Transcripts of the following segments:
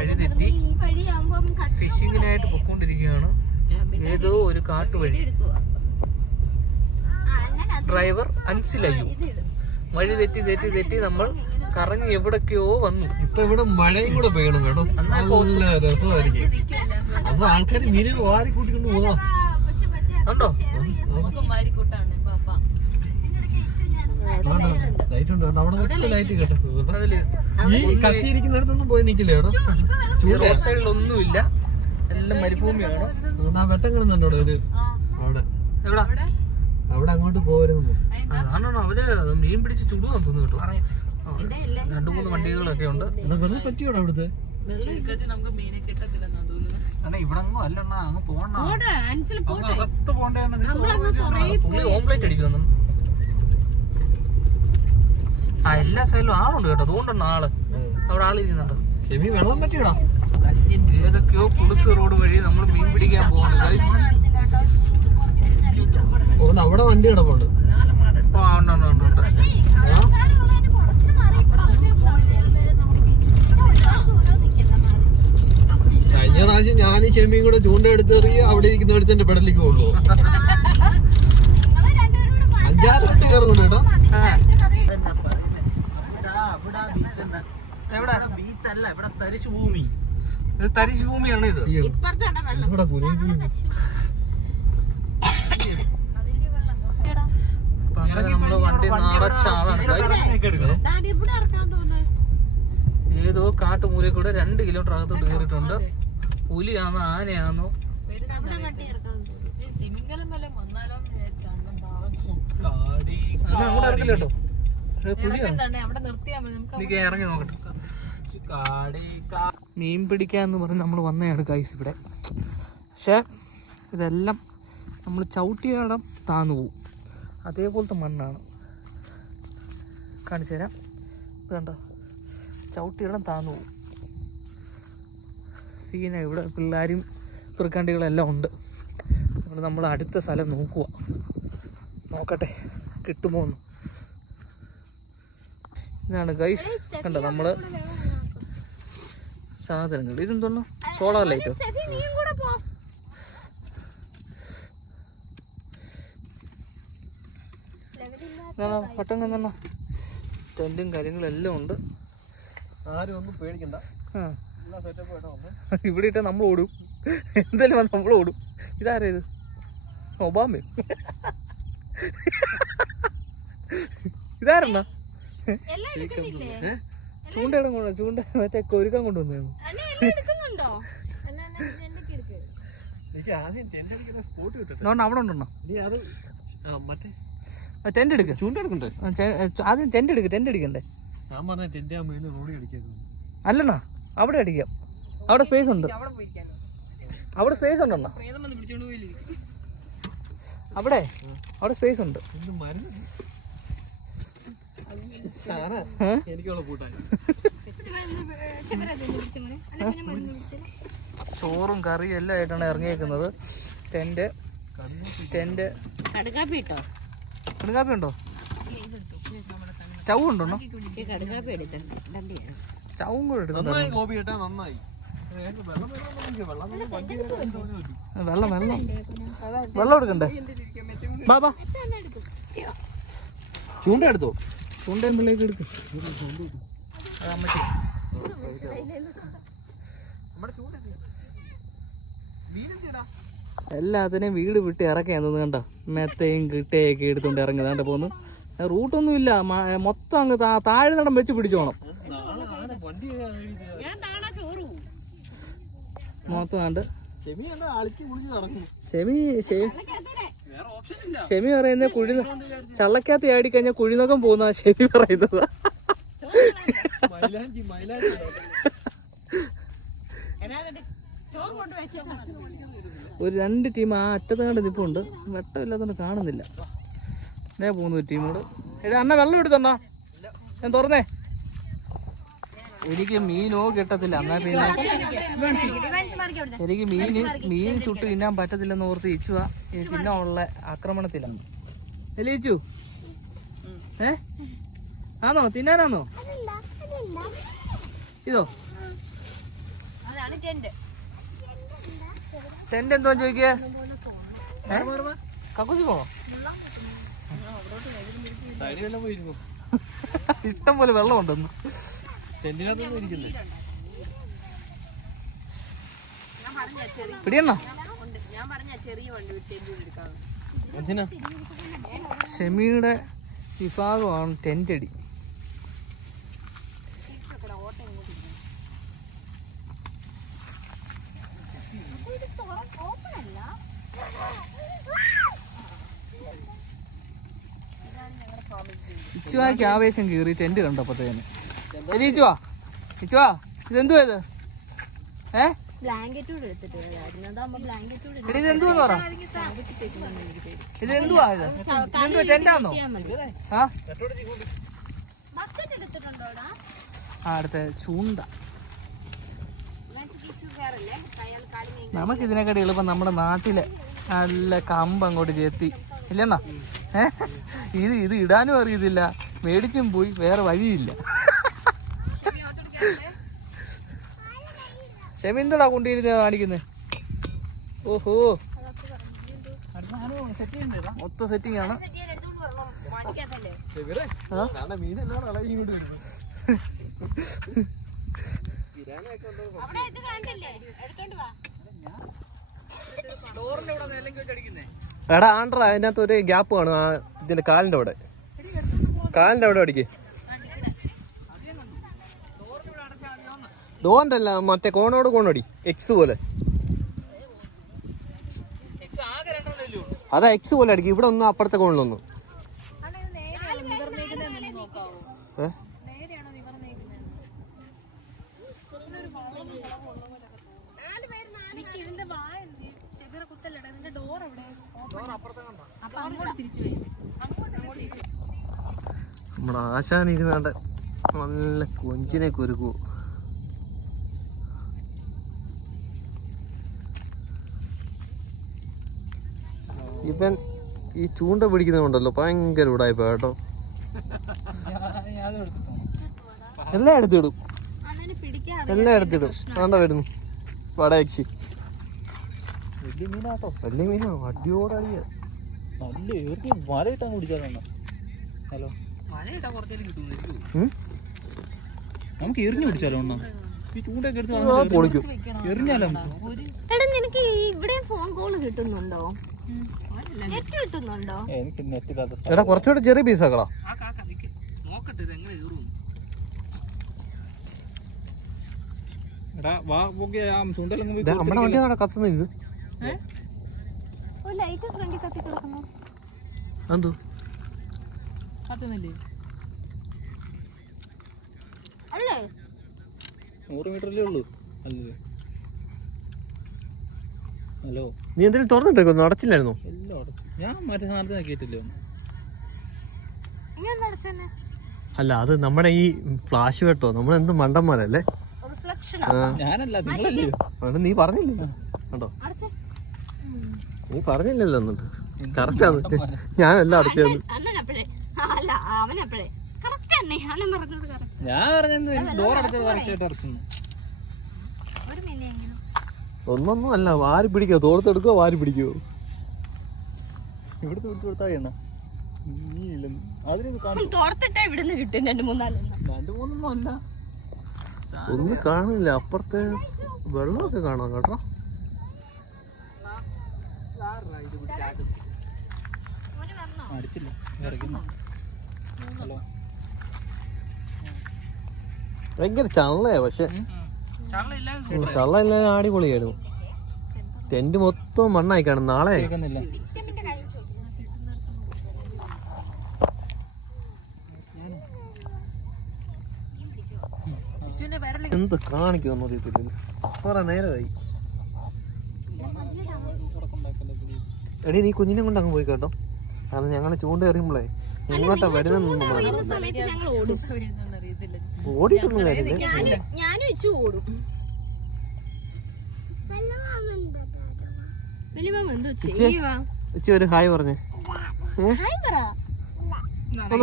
വഴി തെറ്റി ഫിഷിങ്ങിനായിട്ട് പൊക്കോണ്ടിരിക്കുകയാണ് ഏതോ ഒരു കാട്ടുവഴി ഡ്രൈവർ അൻസിലയ്യു. വഴി തെറ്റി തെറ്റി തെറ്റി നമ്മൾ കറങ്ങി എവിടൊക്കെയോ വന്നു. ഇപ്പൊ ഇവിടെ മഴയും കൂടെ പെയ്യണം കേട്ടോ. നല്ല രസമായിരിക്കും. അപ്പൊ ആൾക്കാർ മീനുകൾ വാരി കൂട്ടിക്കൊണ്ട് മറ്റേ ഉണ്ടോ ലൈറ്റ് ഉണ്ട്? അവിടെ മൊത്തം ലൈറ്റ് കേട്ടോ. ഈ കത്തിയിരിക്കുന്നിടത്തൊന്നും പോയി നിക്കില്ല ചൂട് ഈ റോഡ് സൈഡിലൊന്നുമില്ല എല്ലാം മരുഭൂമിയാണ് അതുകൊണ്ട് ആ വെട്ടം കിടന്നുണ്ടോ അവിടെ ഒരു? അവിടെ. എവിടാ? അവിടെ? അങ്ങോട്ട് പോരുന്നു. അതാണോ അവർ മീൻ പിടിച്ച് ചുടുവാന്ന് തോന്നുന്നു കേട്ടോ. രണ്ടു മൂന്ന് വണ്ടികളൊക്കെ ഉണ്ട്. വെറുതെ പറ്റിയോ അവിടുത്തെ? ഇവിടങ്ങും അല്ലണ്ണ അങ്ങ് പോണ്ട അകത്ത് പുള്ളി ഓംപ്ലേറ്റ് അടിക്കുന്നു ആ എല്ലാ സൈഡിലും ആളുണ്ട് കേട്ടോ. അതുകൊണ്ടാണ് ആൾ. അവിടെ ആൾ ഇരുന്നുണ്ട് ഷെമി വെള്ളം പറ്റിയോടാ. ഏതൊക്കെയോ കുളിസ് റോഡ് വഴി നമ്മൾ മീൻ പിടിക്കാൻ. അതുകൊണ്ട് അവിടെ വണ്ടി കിടപ്പുണ്ട്. കഴിഞ്ഞ പ്രാവശ്യം ഞാനും ഷെമിയും കൂടെ ചൂണ്ട എടുത്തെറിയ അവിടെ ഇരിക്കുന്ന അടുത്തന്റെ പെടലിക്ക് പോകുള്ളൂ രണ്ടുപേരും കൂടെ അഞ്ചാറ് വണ്ടി കയറുന്നുണ്ട് കേട്ടോ ആ, എവിടെ? ബീച്ച് അല്ല ഇവിടെ തരിശു ഭൂമി. ഇത് തരിശ് ഭൂമിയാണ് ഇത്? ഇവിടെ അങ്ങനെ നമ്മൾ വണ്ടി നിറച്ച ആളാണ്. ഏതോ കാട്ടുമൂലയിൽ കൂടെ രണ്ട് കിലോമീറ്റർ അകത്തോട്ട് കയറിയിട്ടുണ്ട്. പുലിയാണോ ആനയാണോ എന്നാ അങ്ങോട്ട് ഇറക്കില്ല കേട്ടോ. ഇറങ്ങി നോക്കട്ടെ. മീൻ പിടിക്കാൻ എന്ന് പറഞ്ഞ് നമ്മൾ വന്നതാണ് കൈസ് ഇവിടെ. പക്ഷേ ഇതെല്ലാം നമ്മൾ ചവിട്ടിയാടം താന്നു പോവും. അതേപോലത്തെ മണ്ണാണ്. കാണിച്ചു തരാം. ഇത് കണ്ടോ? ചവിട്ടിയിടം താന്നു പോവും. സീന ഇവിടെ പിള്ളേരും കുറുക്കാണ്ടികളെല്ലാം ഉണ്ട്. നമ്മൾ നമ്മൾ അടുത്ത സ്ഥലം നോക്കുക നോക്കട്ടെ കിട്ടുമോ എന്ന്. ഇതാണ് ഗൈസ് കണ്ടോ നമ്മൾ സാധനങ്ങൾ. ഇതെന്തോന്നു സോളാർ ലൈറ്റോ സ്റ്റെഫി നീയും കൂടെ പോ. പെട്ടെന്ന് തന്നെ ടെന്റും കാര്യങ്ങളും എല്ലാം ഉണ്ട്. ആരും ഒന്നും പേടിക്കണ്ട. ഇവിടെ ഇട്ടാ നമ്മൾ ഓടും. എന്തായാലും വന്ന് നമ്മൾ ഓടും. ഇതാരാ ഇത്? ഇതാരണ്ണ ഇതാരെണ്ണ? ചൂണ്ടയിടം കൊണ്ടു? ചൂണ്ട മറ്റേ കൊരുക്കാൻ കൊണ്ടുവന്നു അല്ല എല്ലാം എടുക്കുന്നുണ്ടോ? അല്ല എന്തൊക്കെ എടുക്ക് എനിക്ക് ആദ്യം ടെന്റ് അടിക്കുന്ന സ്പോട്ട് കിട്ടട്ടെ അതുകൊണ്ട് അവിടെ ഉണ്ടെണ്ണ നീ അത് ആ, മറ്റേ ടെന്റ് എടുക്ക്. ചൂണ്ട എടുക്കണ്ടേ? ആദ്യം ടെന്റ് എടുക്ക് ടെന്റ് അടിക്കണ്ടേ ഞാൻ പറഞ്ഞ ടെന്റ് അടിക്കുന്നു അവിടെ അടിക്കാം. അവിടെ സ്പേസ് ഉണ്ട്. അവിടെ സ്പേസ് ഉണ്ടെന്നാ? അവിടെ? അവിടെ സ്പേസ് ഉണ്ട് എന്ത് മരുന്ന് സാറാ ഏ? എനിക്കുള്ള കൂട്ടാൻ. ചോറും കറിയും എല്ലാം ആയിട്ടാണ് ഇറങ്ങിയേക്കുന്നത്. Tent tent. കടുകാപ്പി ഉണ്ടോ സ്റ്റൗ ഉണ്ടോ സ്റ്റൗവും കൂടെ എടുത്തു? നന്നായി കോപ്പി ഇട്ടാ നന്നായി. ഏ, വെള്ളം വേണമെന്ന് എനിക്ക് വെള്ളം വേണം, വണ്ടി വേണം, വെള്ളം വെള്ളം വെള്ളം എടുക്കണ്ടേ? ബാബാ ചൂണ്ട എടുത്തോ? പിള്ളേക്ക് എടുക്കും. എല്ലാത്തിനെയും വീട് വിട്ട് ഇറക്കാൻ തോന്നുന്നു കണ്ടോ? മെത്തയും കിട്ടയൊക്കെ എടുത്തോണ്ട് ഇറങ്ങി താണ്ട പോന്നു റൂട്ടൊന്നും ഇല്ല. മൊത്തം അങ്ങ് താഴെ നടം വെച്ച് പിടിച്ചോണം. മൊത്തം കണ്ട്. നടക്കും. ഷെമി ഷെമി പറയുന്ന കുഴി ചള്ളക്കകത്ത് ആടിക്കഴിഞ്ഞാൽ കുഴിനൊക്കം കുഴിനകം പോകുന്ന ഷെമി പറയുന്നത് മൈലാഞ്ചി മൈലാഞ്ചി ഒരു രണ്ട് ടീം ആ അറ്റത്തങ്ങാണ്ട് നിപ്പുണ്ട് വെട്ടമില്ലാത്തോണ്ട് കാണുന്നില്ല ഞാൻ പോകുന്നു ഒരു ടീമോട് എടാ അണ്ണ വെള്ളം എടുത്തണ്ണ ഞാൻ തുറന്നേ എനിക്ക് മീനോ കിട്ടത്തില്ല എന്നാ പിന്നെ എനിക്ക് മീൻ മീൻ ചുട്ട് തിന്നാൻ പറ്റത്തില്ലെന്ന് ഓർത്ത് ഇച്ചുവാ തിന്നാനുള്ള ആക്രമണത്തിലാണ് അല്ലേ ഇച്ചു ഏ ആണോ തിന്നാനാണോ ഇതോ ടെന്റ് എന്തോ ചോദിക്കുക കക്കൂസി പോണോ ഇഷ്ടം പോലെ വെള്ളം ഉണ്ടെന്ന് ടെന്റിനകത്തൊന്നും ഇരിക്കുന്നേ ഞാൻ പറഞ്ഞ ചെറിയ പിടിയണ്ണ ഉണ്ട് ഞാൻ പറഞ്ഞ ചെറിയ വണ്ടി ടെന്റ് എടുക്കാം എന്തിനാ? ഷെമിയുടെ വിഭാഗമാണ് ടെന്റടി. അടി ഇച്ചുവാക്ക് ആവേശം കീറി ടെന്റ് കണ്ടപ്പോഴത്തേന് ഇച്ചുവാ ഇച്ചുവാ ഇതെന്തുവാ ഇത്? ഏ? ബ്ലാങ്കറ്റ് കൂടെ എടുത്തിട്ട് വരായിരുന്നു അതാകുമ്പോ ബ്ലാങ്കറ്റ് കൂടെ എടി ഇത് എന്തുവാന്ന് പറ? ഇത് എന്തുവാ ഇത്? ഇതെന്തുവാ ടെന്റാന്നോ? ആ? ബക്കറ്റ് എടുത്തിട്ടുണ്ടോടാ ആ അടുത്ത ചൂണ്ട. നമുക്ക് ഇതിനെക്കാട്ടി എളുപ്പം നമ്മുടെ നാട്ടിലെ നല്ല കമ്പ് അങ്ങോട്ട് ചെത്തി. ഇല്ലെന്നാ? ഇത് ഇത് ഇടാനും അറിയത്തില്ല. മേടിച്ചും പോയി. വേറെ വഴിയില്ല. ഷെമിന്തടാ കൊണ്ടിരുന്ന് കാണിക്കുന്നത് ഓഹോ. മൊത്തം സെറ്റിംഗ് ആണ്. എടാ ആണ്ട്ര അതിനകത്ത് ഒരു ഗ്യാപ്പ് കാണും. ഇതിന്റെ കാലിന്റെ അവിടെ. കാലിന്റെ അവിടെ അടിക്ക്. അല്ല മറ്റേ കോണോട് കോണോടി എക്സ് പോലെ. അതാ എക്സ് പോലെ അടിക്കും. ഇവിടെ ഒന്ന് അപ്പുറത്തെ കോണിലൊന്ന് നമ്മുടെ ആശാനിരുന്നാണ്ട് നല്ല കൊഞ്ചിനെ ചെബിറ കുത്തല്ലടാ ഇതിന്റെ ഡോർ എവിടെ അപ്പൊ അങ്ങോട്ട് തിരിച്ചു പോയി നമ്മുടെ ആശാൻ ഇരുന്നാണ്ട് നല്ല കൊഞ്ചിനെ കുരുക്കൂ ഇവൻ ഈ ചൂണ്ട പിടിക്കുന്നുണ്ടല്ലോ ഭയങ്കര ഉടായ്പ കേട്ടോ. എല്ലാം എടുത്തിടും. എല്ലാം എടുത്തിടും. വേണ്ട വരുന്നു. വടയക്ഷി വലിയ മീനാട്ടോ. വലിയ മീനോ അടിയോടെ അടിയ. നല്ല ഏറിയ വല ഇട്ടാൻ കുടിച്ചാൽ ഹലോ. നമുക്ക് എറിഞ്ഞു പിടിച്ചാലോ അണ്ണാ? ഈ ചൂണ്ടൊക്കെ എടുത്ത് പൊളിക്കും. എറിഞ്ഞാലോ എടാ നിനക്ക് ഇവിടെ ഫോൺ കോൾ കിട്ടുന്നുണ്ടോ? നെറ്റ് കിട്ടുന്നുണ്ടോ? എനിക്ക് നെറ്റ് ഇല്ലാത്ത എടാ കുറച്ചുകൂടെ ചെറിയ പീസാക്കളാ ആ കാക്ക നിക്ക്. നോക്കട്ടെ ഇത് എങ്ങനെ കയറും? എടാ വാ പോക്കി ആ ചൂണ്ടലങ്ങ് പോയി നമ്മുടെ വണ്ടി നട കത്തുന്ന ഇത്? ലൈറ്റ് ഫ്രണ്ടിൽ കത്തി കിടക്കുന്നു എന്തോ കത്തുന്നില്ലേ? അല്ലേ? നൂറ് മീറ്ററല്ലേ ഉള്ളൂ? അല്ലേ ഹലോ. നീ എന്തെങ്കിലും തുറന്നിട്ടേക്കൊന്നും അടച്ചില്ലായിരുന്നോ? ഞാൻ മറ്റേ സാധനത്തിന് കേട്ടില്ലേ അല്ല അത് നമ്മുടെ ഈ ഫ്ലാഷ് കേട്ടോ. നമ്മൾ എന്ത് മണ്ടന്മാരല്ലേ? ഞാനല്ല നിങ്ങളല്ലേ? നീ പറഞ്ഞില്ലല്ലോ. കണ്ടോ? നീ പറഞ്ഞില്ലല്ലോ എന്നിട്ട്. കറക്റ്റ് ഞാൻ എല്ലാം അടച്ചു അണ്ണൻ അപ്പഴേ അല്ല അവൻ അപ്പഴേ കറക്റ്റ് അണ്ണേ പറഞ്ഞത് കറക്റ്റ് ഞാൻ പറഞ്ഞു ഡോർ അടച്ചത് കറക്റ്റായിട്ട് അടക്കുന്നു ഒരു മിനിറ്റ്. എങ്കിലും ഒന്നൊന്നും അല്ല വാരി പിടിക്കോ. തോർത്തെടുക്കോ വാരി പിടിക്കോ? ഇവിടുത്തെ പിടിച്ചു കൊടുത്താ എണ്ണ അതിന് കാണും തോർത്തിട്ടേ ഇവിടുന്ന് കിട്ടും രണ്ട് മൂന്നാലെണ്ണം. രണ്ടു മൂന്നൊന്നും അല്ല. ഒന്നും കാണില്ല അപ്പുറത്തെ വെള്ളമൊക്കെ കാണാം കേട്ടോ. മോന് വന്നോ അടിച്ചില്ല ഭയങ്കര ചള്ളയാ പക്ഷെ. ചള്ള അടിപൊളിയായിരുന്നു. ടെന്റ് മൊത്തം മണ്ണായി കാണും. നാളെ? എന്ത് കാണിക്കുന്നു അറിയത്തില്ല. കുറെ നേരമായി. എടീ നീ കുഞ്ഞിനെ കൊണ്ട് അങ്ങ് പോയി കേട്ടോ. കാരണം ഞങ്ങൾ ചൂണ്ട എറിയുമ്പോളേ ഇങ്ങോട്ടാ വരുന്ന അറിയുന്ന സമയത്ത് ഞങ്ങൾ ഓടും. ഓടിയിട്ടൊന്നും കാര്യമില്ല. ഞാനും കൂടും ഒരു ഹായ് പറഞ്ഞേ.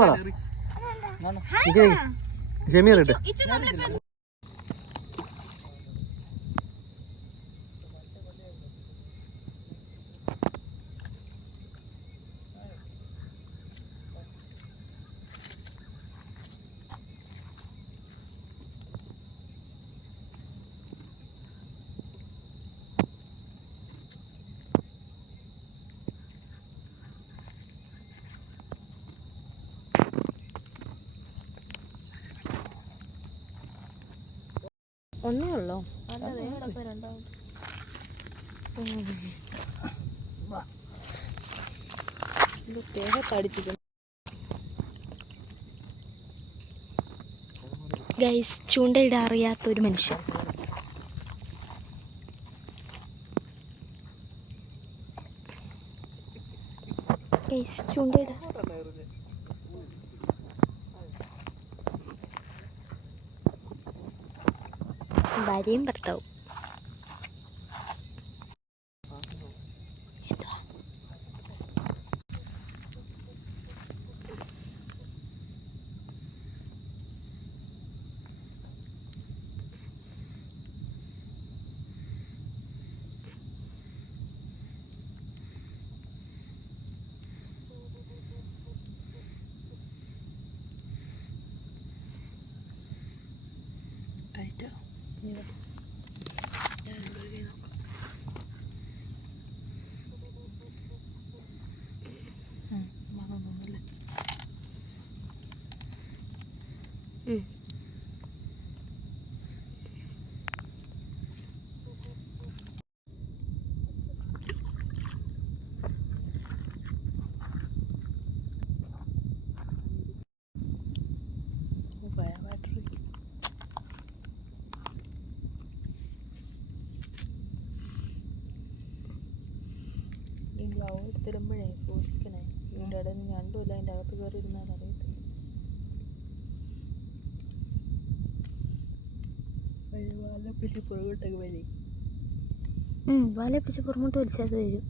പറ. ഒന്ന് ഷെമീർ ഇട്ട് ഒന്നേ ഉള്ളോ? ഗൈസ് ചൂണ്ടയിടാൻ അറിയാത്ത ഒരു മനുഷ്യൻ. ഗൈസ് ചൂണ്ടയിട ഭാര്യയും ഭർത്താവും എന്തുവാ Yeah. ഗ്ലൗ എടുത്തിടുമ്പോഴേ സൂക്ഷിക്കണേ ഇതിന്റെ ഇടയിൽ നിന്ന് ഞണ്ടുമില്ല അതിന്റെ അകത്ത് കയറി ഇരുന്നാൽ അറിയത്തില്ല പുറകോട്ടൊക്കെ വല പിടിച്ച് പുറമോട്ട് വലിച്ചത് വരും.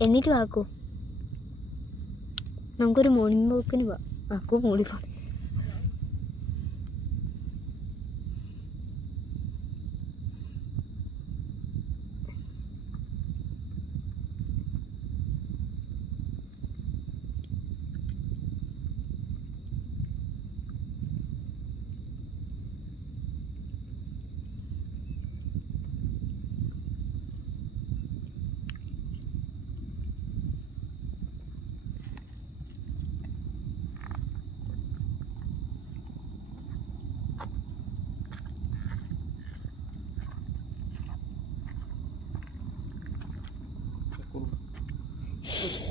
എന്നിട്ട് ആക്കൂ. നമുക്കൊരു മോർണിംഗ് വോക്കിന് പോവാം ആക്കൂ മൂടി പോ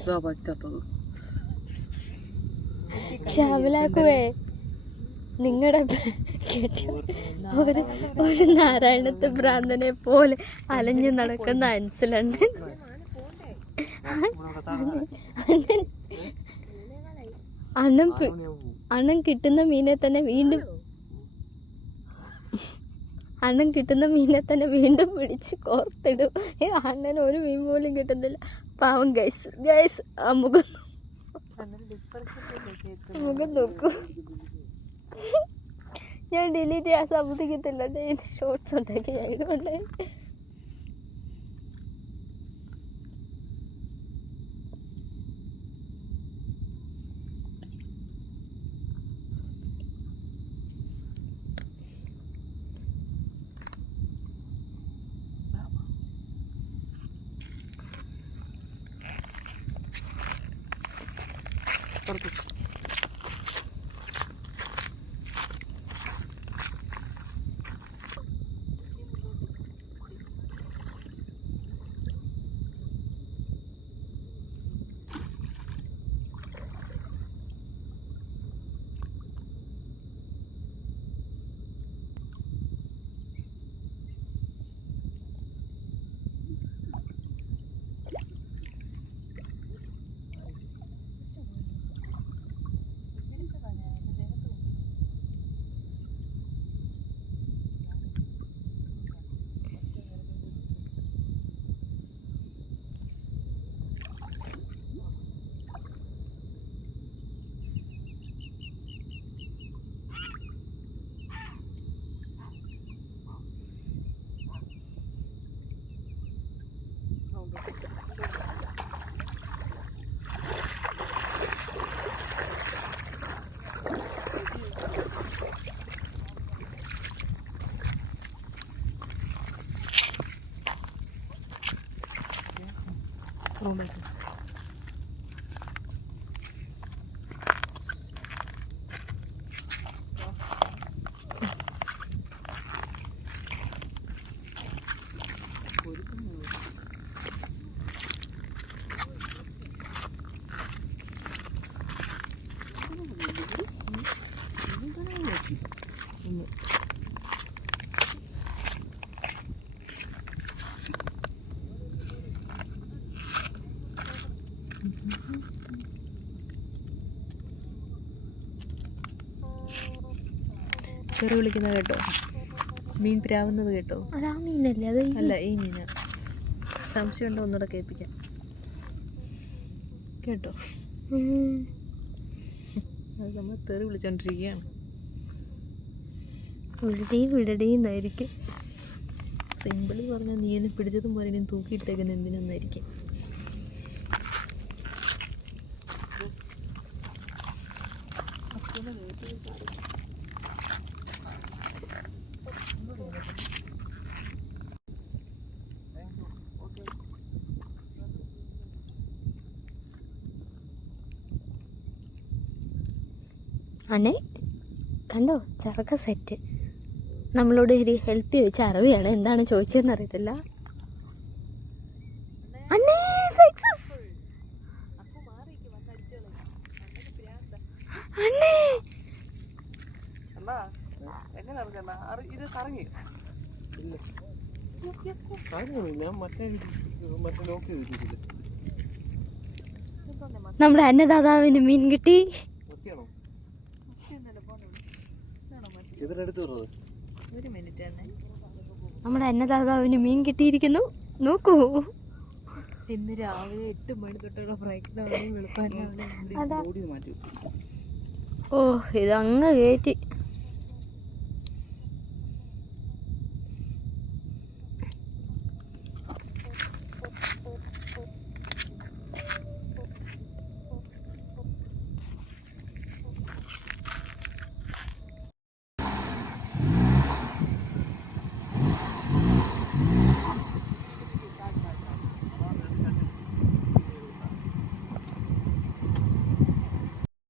ഇതാ പറ്റാത്തത് ശാമലാക്കുവേ നിങ്ങളുടെ ഒരു ഒരു നാരായണത്തെ ഭ്രാന്തനെ പോലെ അലഞ്ഞു നടക്കുന്ന അൻസിലുണ്ട് അണ്ണൻ പി- കിട്ടുന്ന മീനെ തന്നെ വീണ്ടും അണ്ണൻ കിട്ടുന്ന മീനെ തന്നെ വീണ്ടും പിടിച്ച് കോർത്തിടും. അണ്ണൻ ഒരു മീൻ പോലും കിട്ടുന്നില്ല. പാവം ഗൈസ് ഗൈസ് ആ മുഖം മുഖം നോക്കൂ ഞാൻ ഡിലീറ്റ് ചെയ്യാൻ സമ്മതിക്കത്തില്ല ഇതിന് ഷോർട്സ് ഉണ്ടാക്കി ഞാൻ ഇതുകൊണ്ട് തെറി വിളിക്കുന്നത് കേട്ടോ. മീൻ പ്രാവുന്നത് കേട്ടോ. അതാ മീനല്ലേ അത് അല്ല ഈ മീന. സംശയം ഉണ്ടോ ഒന്നുകൂടെ കേൾപ്പിക്കാം. കേട്ടോ. അത് നമ്മൾ തെറി വിളിച്ചോണ്ടിരിക്കുകയാണ്. വിടടി വിടടി എന്നായിരിക്കും സിമ്പിൾ പറഞ്ഞാൽ നീ എന്നെ പിടിച്ചതും പോലെ ഇനി തൂക്കിയിട്ടേക്കുന്ന എന്തിനെന്നായിരിക്കും അനെ കണ്ടോ? ചെറുക്ക സെറ്റ് നമ്മളോട് ഒരു ഹെൽപ്പ് ചോദിച്ച അറിവാണ് എന്താണ് ചോദിച്ചതെന്ന് അറിയത്തില്ല. അണ്ണേ സക്സസ് അണ്ണേ! എങ്ങനെ ഇത് കറങ്ങി. ഞാൻ മറ്റേ മറ്റേ ലോക്ക് ചെയ്തിട്ടില്ല നമ്മുടെ അന്നദാതാവിന് മീൻ കിട്ടി. ഇതിനടുത്ത് വിടുന്നത് ഒരു മിനിറ്റ് തന്നെ. നമ്മുടെ അന്നദാതാവിന് മീൻ കിട്ടിയിരിക്കുന്നു. നോക്കൂ. ഇന്ന് രാവിലെ എട്ട് മണി തൊട്ടുള്ള പ്രയത്നമാണ് വെളുപ്പാൻ ഓ ഇത് അങ്ങ് കയറ്റി